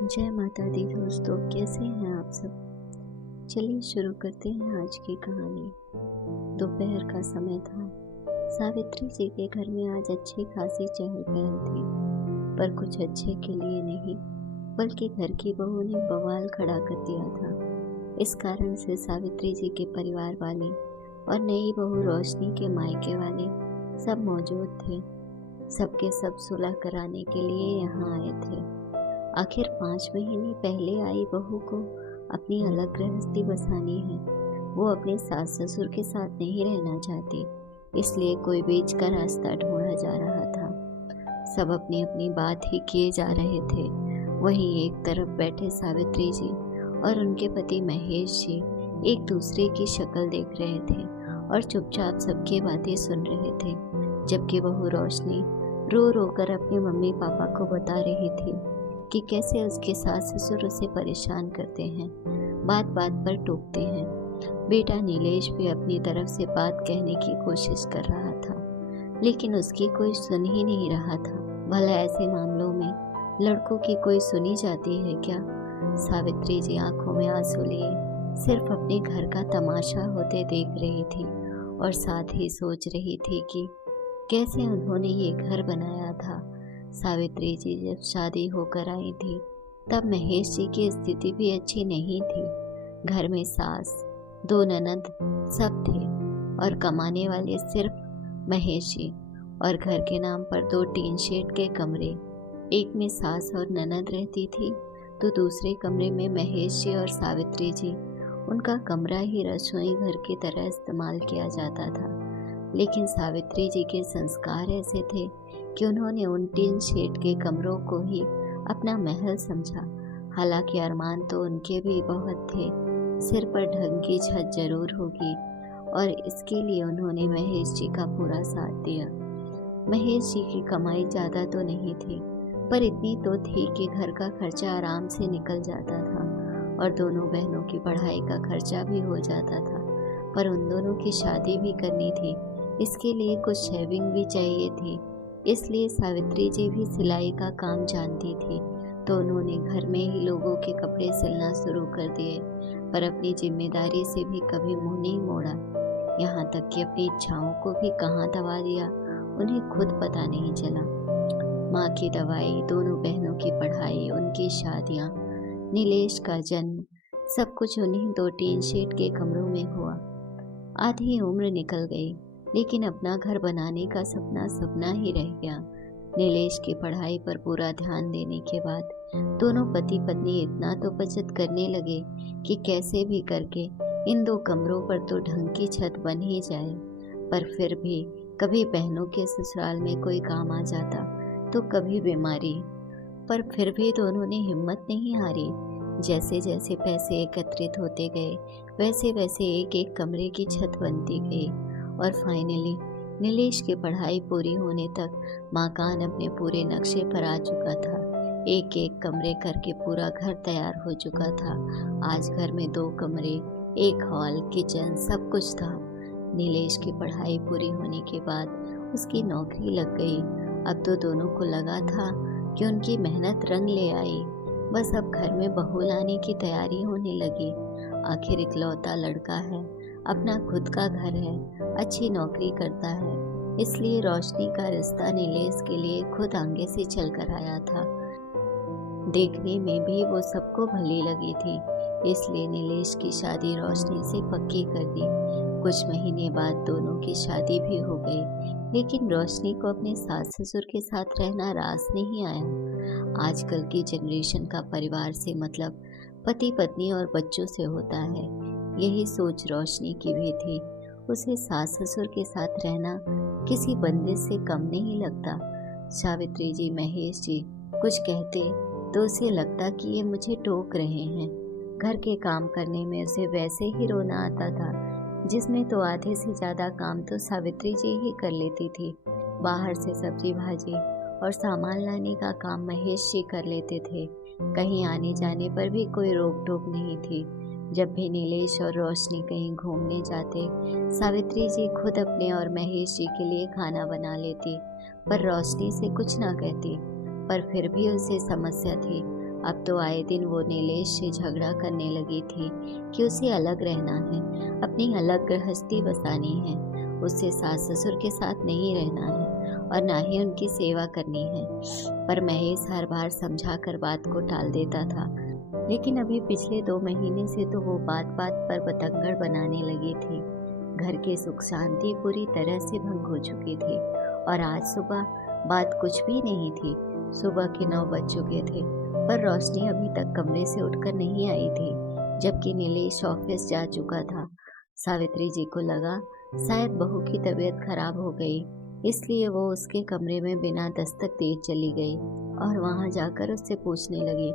जय माता दी दोस्तों, कैसे हैं आप सब। चलिए शुरू करते हैं आज की कहानी। दोपहर का समय था। सावित्री जी के घर में आज अच्छी खासी चहल पहल थी, पर कुछ अच्छे के लिए नहीं, बल्कि घर की बहू ने बवाल खड़ा कर दिया था। इस कारण से सावित्री जी के परिवार वाले और नई बहू रोशनी के मायके वाले सब मौजूद थे। सबके सब सुलह कराने के लिए यहाँ आए थे। आखिर 5 महीने पहले आई बहू को अपनी अलग गृहस्थी बसानी है। वो अपने सास ससुर के साथ नहीं रहना चाहती, इसलिए कोई बीच का रास्ता ढूंढा जा रहा था। सब अपनी अपनी बात ही किए जा रहे थे। वहीं एक तरफ बैठे सावित्री जी और उनके पति महेश जी एक दूसरे की शक्ल देख रहे थे और चुपचाप सबकी बातें सुन रहे थे, जबकि बहू रोशनी रो रो कर अपने मम्मी पापा को बता रही थी कि कैसे उसके सास ससुर उसे परेशान करते हैं, बात बात पर टोकते हैं। बेटा नीलेश भी अपनी तरफ से बात कहने की कोशिश कर रहा था, लेकिन उसकी कोई सुन ही नहीं रहा था। भला ऐसे मामलों में लड़कों की कोई सुनी जाती है क्या। सावित्री जी आंखों में आंसू लिए सिर्फ अपने घर का तमाशा होते देख रही थी और साथ ही सोच रही थी कि कैसे उन्होंने ये घर बनाया था। सावित्री जी जब शादी होकर आई थी तब महेश जी की स्थिति भी अच्छी नहीं थी। घर में सास, 2 ननद सब थे और कमाने वाले सिर्फ महेश जी, और घर के नाम पर 2 टीन शेड के कमरे। एक में सास और ननद रहती थी तो दूसरे कमरे में महेश जी और सावित्री जी। उनका कमरा ही रसोई घर की तरह इस्तेमाल किया जाता था, लेकिन सावित्री जी के संस्कार ऐसे थे कि उन्होंने उन टीन शेड के कमरों को ही अपना महल समझा। हालांकि अरमान तो उनके भी बहुत थे, सिर पर ढंग की छत जरूर होगी, और इसके लिए उन्होंने महेश जी का पूरा साथ दिया। महेश जी की कमाई ज़्यादा तो नहीं थी, पर इतनी तो थी कि घर का खर्चा आराम से निकल जाता था और दोनों बहनों की पढ़ाई का खर्चा भी हो जाता था। पर उन दोनों की शादी भी करनी थी, इसके लिए कुछ सेविंग भी चाहिए थी। इसलिए सावित्री जी भी सिलाई का काम जानती थी, तो उन्होंने घर में ही लोगों के कपड़े सिलना शुरू कर दिए, पर अपनी जिम्मेदारी से भी कभी मुंह नहीं मोड़ा। यहाँ तक कि अपनी इच्छाओं को भी कहाँ दबा दिया उन्हें खुद पता नहीं चला। माँ की दवाई, दोनों बहनों की पढ़ाई, उनकी शादियाँ, नीलेश का जन्म, सब कुछ उन्हीं 2 टीन शेड के कमरों में हुआ। आधी उम्र निकल गई, लेकिन अपना घर बनाने का सपना सपना ही रह गया। नीलेश की पढ़ाई पर पूरा ध्यान देने के बाद दोनों पति पत्नी इतना तो बचत करने लगे कि कैसे भी करके इन 2 कमरों पर तो ढंग की छत बन ही जाए। पर फिर भी कभी बहनों के ससुराल में कोई काम आ जाता तो कभी बीमारी, पर फिर भी दोनों ने हिम्मत नहीं हारी। जैसे जैसे पैसे एकत्रित होते गए वैसे वैसे एक एक कमरे की छत बनती गई, और फाइनली नीलेश की पढ़ाई पूरी होने तक मकान अपने पूरे नक्शे पर आ चुका था। एक एक कमरे करके पूरा घर तैयार हो चुका था। आज घर में 2 कमरे, एक हॉल, किचन, सब कुछ था। नीलेश की पढ़ाई पूरी होने के बाद उसकी नौकरी लग गई। अब तो दोनों को लगा था कि उनकी मेहनत रंग ले आई, बस अब घर में बहू लाने की तैयारी होने लगी। आखिर इकलौता लड़का है, अपना खुद का घर है, अच्छी नौकरी करता है, इसलिए रोशनी का रिश्ता नीलेश के लिए खुद आगे से चल कर आया था। देखने में भी वो सबको भली लगी थी, इसलिए नीलेश की शादी रोशनी से पक्की कर दी। कुछ महीने बाद दोनों की शादी भी हो गई, लेकिन रोशनी को अपने सास ससुर के साथ रहना रास नहीं आया। आजकल की जनरेशन का परिवार से मतलब पति पत्नी और बच्चों से होता है। यही सोच रोशनी की भी थी। उसे सास ससुर के साथ रहना किसी बंदिश से कम नहीं लगता। सावित्री जी, महेश जी कुछ कहते तो उसे लगता कि ये मुझे टोक रहे हैं। घर के काम करने में उसे वैसे ही रोना आता था, जिसमें तो आधे से ज़्यादा काम तो सावित्री जी ही कर लेती थी। बाहर से सब्जी भाजी और सामान लाने का काम महेश जी कर लेते थे। कहीं आने जाने पर भी कोई रोक टोक नहीं थी। जब भी नीलेश और रोशनी कहीं घूमने जाते, सावित्री जी खुद अपने और महेश जी के लिए खाना बना लेती, पर रोशनी से कुछ ना कहती। पर फिर भी उसे समस्या थी। अब तो आए दिन वो नीलेश से झगड़ा करने लगी थी कि उसे अलग रहना है, अपनी अलग गृहस्थी बसानी है, उसे सास ससुर के साथ नहीं रहना है और ना ही उनकी सेवा करनी है। पर महेश हर बार समझा कर बात को टाल देता था, लेकिन अभी पिछले 2 महीने से तो वो बात बात पर बतंगड़ बनाने लगी थी। घर की सुख शांति पूरी तरह से भंग हो चुकी थी और आज सुबह बात कुछ भी नहीं थी। सुबह के 9 बज चुके थे पर रोशनी अभी तक कमरे से उठकर नहीं आई थी, जबकि नीलेश ऑफिस जा चुका था। सावित्री जी को लगा शायद बहू की तबीयत खराब हो गई, इसलिए वो उसके कमरे में बिना दस्तक दिए चली गई और वहां जाकर उससे पूछने लगी,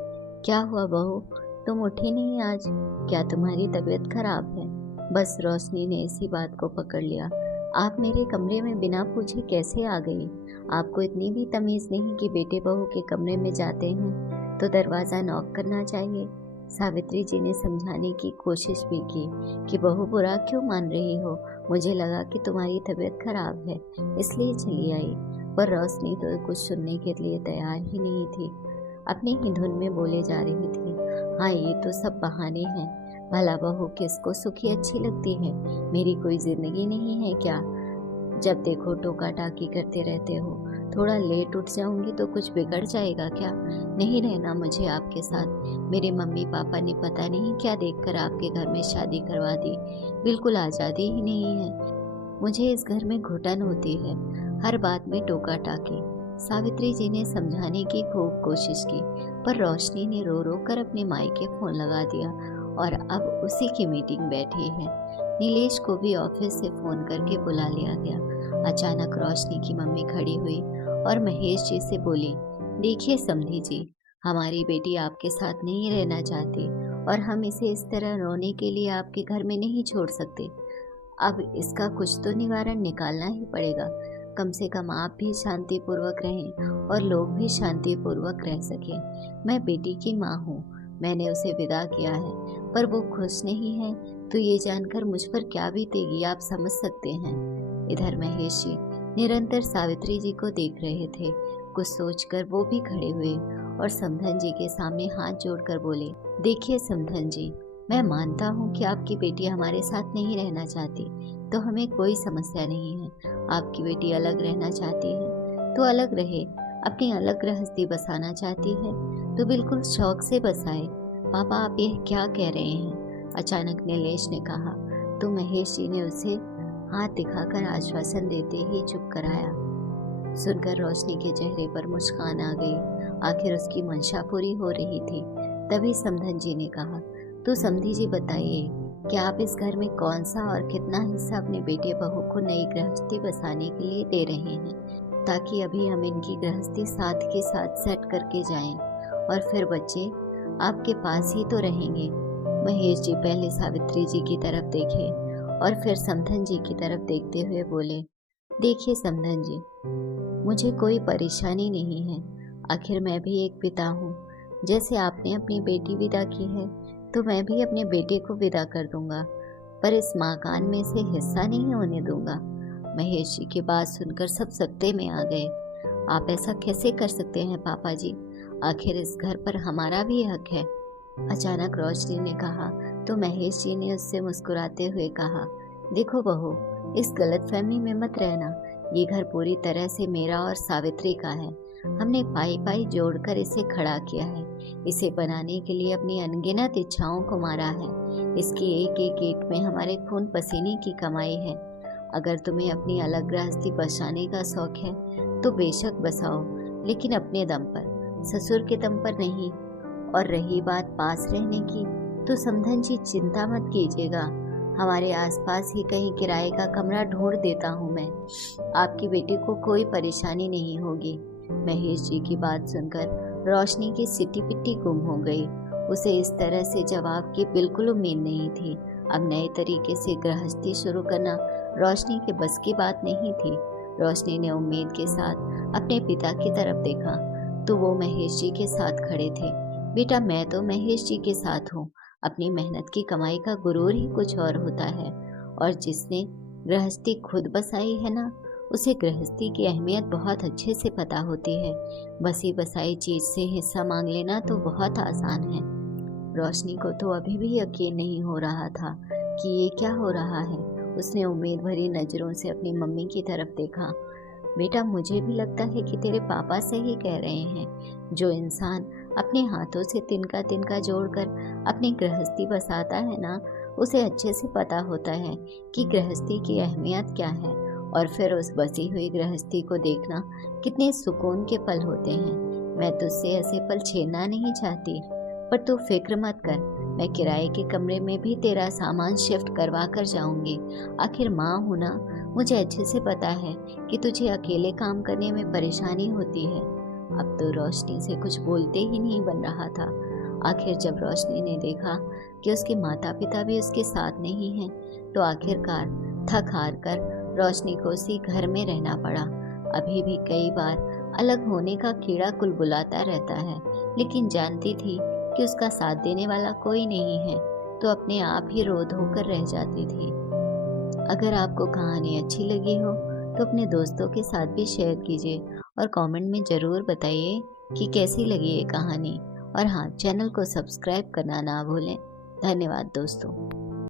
क्या हुआ बहू, तुम उठी नहीं आज? क्या तुम्हारी तबीयत खराब है? बस रोशनी ने इसी बात को पकड़ लिया। आप मेरे कमरे में बिना पूछे कैसे आ गई? आपको इतनी भी तमीज नहीं कि बेटे बहू के कमरे में जाते हैं तो दरवाजा नॉक करना चाहिए। सावित्री जी ने समझाने की कोशिश भी की कि बहू बुरा क्यों मान रही हो, मुझे लगा कि तुम्हारी तबीयत खराब है इसलिए चली आई। पर रोशनी तो कुछ सुनने के लिए तैयार ही नहीं थी, अपनी ही धुन में बोले जा रही थी, हाँ ये तो सब बहाने हैं, भला बहू किसको सुखी अच्छी लगती है? मेरी कोई जिंदगी नहीं है क्या? जब देखो टोका टाकी करते रहते हो। थोड़ा लेट उठ जाऊंगी तो कुछ बिगड़ जाएगा क्या? नहीं रहना मुझे आपके साथ। मेरे मम्मी पापा ने पता नहीं क्या देखकर आपके घर में शादी करवा दी, बिल्कुल आज़ादी ही नहीं है। मुझे इस घर में घुटन होती है, हर बात में टोका टाकी। सावित्री जी ने समझाने की खूब कोशिश की, पर रोशनी ने रो रो कर अपने मायके फोन लगा दिया और अब उसी की मीटिंग बैठी है। नीलेश को भी ऑफिस से फोन करके बुला लिया गया। अचानक रोशनी की मम्मी खड़ी हुई और महेश जी से बोली, देखिए समधी जी, हमारी बेटी आपके साथ नहीं रहना चाहती और हम इसे इस तरह रोने के लिए आपके घर में नहीं छोड़ सकते। अब इसका कुछ तो निवारण निकालना ही पड़ेगा। कम से कम आप भी शांति पूर्वक रहें और लोग भी शांति पूर्वक रह सकें। मैं बेटी की माँ हूँ, मैंने उसे विदा किया है, पर वो खुश नहीं है तो ये जानकर मुझ पर क्या बीतेगी आप समझ सकते हैं। इधर महेश जी निरंतर सावित्री जी को देख रहे थे। कुछ सोचकर वो भी खड़े हुए और समधन जी के सामने हाथ जोड़कर बोले, देखिए समधन जी, मैं मानता हूँ कि आपकी बेटी हमारे साथ नहीं रहना चाहती तो हमें कोई समस्या नहीं है। आपकी बेटी अलग रहना चाहती है तो अलग रहे, अपनी अलग गृहस्थी बसाना चाहती है तो बिल्कुल शौक से बसाए। पापा आप ये क्या कह रहे हैं? अचानक नीलेश ने कहा तो महेश जी ने उसे हाथ दिखाकर आश्वासन देते ही चुप कराया। सुनकर रोशनी के चेहरे पर मुस्कान आ गई, आखिर उसकी मंशा पूरी हो रही थी। तभी समधन जी ने कहा, तो समधी जी बताइए, क्या आप इस घर में कौन सा और कितना हिस्सा अपने बेटे बहू को नई गृहस्थी बसाने के लिए दे रहे हैं, ताकि अभी हम इनकी गृहस्थी साथ के साथ सेट करके जाएं और फिर बच्चे आपके पास ही तो रहेंगे। महेश जी पहले सावित्री जी की तरफ देखे और फिर समधन जी की तरफ देखते हुए बोले, देखिए समधन जी, मुझे कोई परेशानी नहीं है, आखिर मैं भी एक पिता हूँ। जैसे आपने अपनी बेटी विदा की है तो मैं भी अपने बेटे को विदा कर दूंगा, पर इस मकान में से हिस्सा नहीं होने दूंगा। महेश जी की बात सुनकर सब सत्ते में आ गए। आप ऐसा कैसे कर सकते हैं पापा जी, आखिर इस घर पर हमारा भी हक है। अचानक रोशनी ने कहा तो महेश जी ने उससे मुस्कुराते हुए कहा, देखो बहू, इस गलतफहमी में मत रहना, ये घर पूरी तरह से मेरा और सावित्री का है। हमने पाई पाई जोड़कर इसे खड़ा किया है, इसे बनाने के लिए अपनी अनगिनत इच्छाओं को मारा है। इसकी एक एक ईंट में हमारे खून पसीने की कमाई है। अगर तुम्हें अपनी अलग गृहस्थी बसाने का शौक है तो बेशक बसाओ, लेकिन अपने दम पर, ससुर के दम पर नहीं। और रही बात पास रहने की, तो समधन जी चिंता मत कीजिएगा, हमारे आसपास ही कहीं किराए का कमरा ढूंढ देता हूँ मैं, आपकी बेटी को कोई परेशानी नहीं होगी। महेश जी की बात सुनकर रोशनी की सिटी पिट्टी गुम हो गई। उसे इस तरह से जवाब की बिल्कुल उम्मीद नहीं थी। अब नए तरीके से गृहस्थी शुरू करना रोशनी के बस की बात नहीं थी। रोशनी ने उम्मीद के साथ अपने पिता की तरफ देखा तो वो महेश जी के साथ खड़े थे। बेटा, मैं तो महेश जी के साथ हूँ, अपनी मेहनत की कमाई का गुरूर ही कुछ और होता है, और जिसने गृहस्थी खुद बसाई है ना, उसे गृहस्थी की अहमियत बहुत अच्छे से पता होती है। बसी बसाई चीज से हिस्सा मांग लेना तो बहुत आसान है। रोशनी को तो अभी भी यकीन नहीं हो रहा था कि ये क्या हो रहा है। उसने उम्मीद भरी नजरों से अपनी मम्मी की तरफ देखा। बेटा, मुझे भी लगता है कि तेरे पापा सही कह रहे हैं। जो इंसान अपने हाथों से तिनका तिनका जोड़कर अपनी गृहस्थी बसाता है ना, उसे अच्छे से पता होता है कि गृहस्थी की अहमियत क्या है। और फिर उस बसी हुई गृहस्थी को देखना कितने सुकून के पल होते हैं। मैं तुझसे ऐसे पल छीनना नहीं चाहती, पर तू फिक्र मत कर, मैं किराए के कमरे में भी तेरा सामान शिफ्ट करवा कर जाऊंगी। आखिर माँ हूं ना, मुझे अच्छे से पता है कि तुझे अकेले काम करने में परेशानी होती है। अब तो रोशनी से कुछ बोलते ही नहीं बन रहा था। आखिर जब रोशनी ने देखा कि उसके माता पिता भी उसके साथ नहीं हैं, तो आखिरकार थक हार कर रोशनी को उसी घर में रहना पड़ा। अभी भी कई बार अलग होने का कीड़ा कुलबुलाता रहता है, लेकिन जानती थी कि उसका साथ देने वाला कोई नहीं है, तो अपने आप ही रो धो कर रह जाती थी। अगर आपको कहानी अच्छी लगी हो तो अपने दोस्तों के साथ भी शेयर कीजिए और कमेंट में ज़रूर बताइए कि कैसी लगी ये कहानी। और हाँ, चैनल को सब्सक्राइब करना ना भूलें। धन्यवाद दोस्तों।